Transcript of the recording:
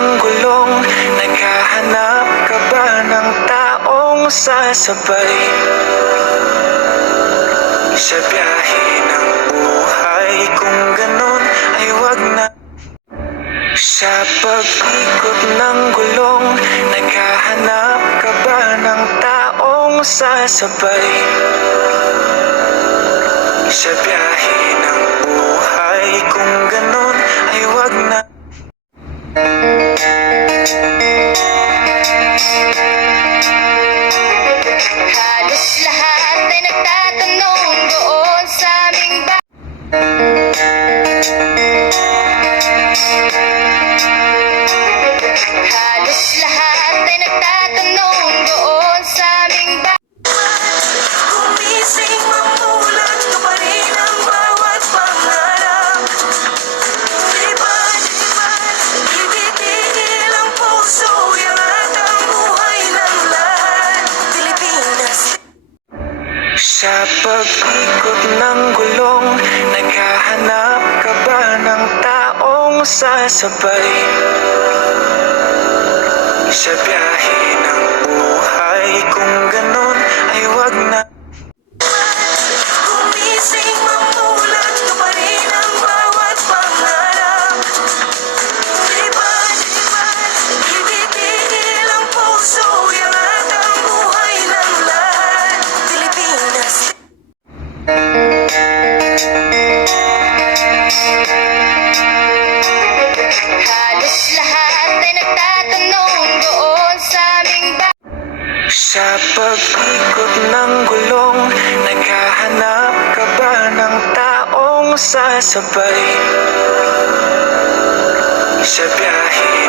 ng gulong, naghahanap ka ba ng taong sasabay sa biyahe ng buhay? Kung ganon ay wag na. Sa pag-ikot ng gulong, naghahanap ka ba ng taong sasabay sa biyahe ng buhay? Kung ganon ay wag na. Halos lahat ay nagtatanong doon sa aming Halos lahat ay nagtatanong doon sa aming Gumising, mamulat ka pa rin ang bawat pangarap. Diba, titigil ang puso, yangat ang buhay ng lahat. Pilipinas. Sa pag-ikot ng gulong, naghahanap ka ba ng taong sasabay sa biyahe ng buhay? Kung ganon ay wag na. Gumising, mamulat ka pa rin ang bawat pangarap. Diba, titigil ang puso, yangat ang buhay ng lahat. Pilipinas. Halos lahat ay nagtatanong doon sa aming Sa pag-ikot ng gulong, naghahanap ka ba ng taong sasabay sa biyahe